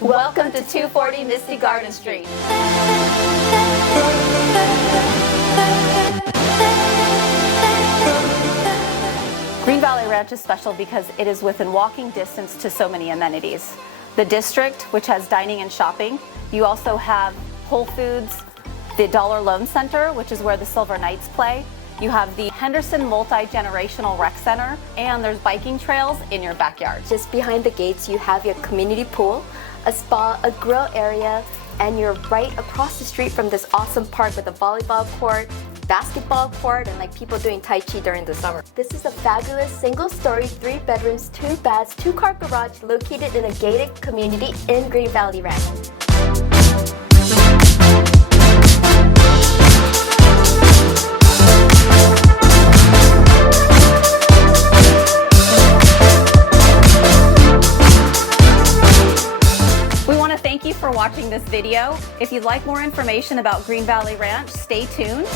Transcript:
Welcome to 240 Misty Garden Street. Green Valley Ranch is special because it is within walking distance to so many amenities. The district, which has dining and shopping. You also have Whole Foods, the Dollar Loan Center, which is where the Silver Knights play. You have the Henderson Multigenerational Rec Center, and there's biking trails in your backyard. Just behind the gates, you have your community pool, a spa, a grill area, and you're right across the street from this awesome park with a volleyball court, basketball court, and like people doing Tai Chi during the summer. This is a fabulous single-story, 3 bedrooms, 2 baths, 2-car garage located in a gated community in Green Valley Ranch. Thank you for watching this video. If you'd like more information about Green Valley Ranch, stay tuned.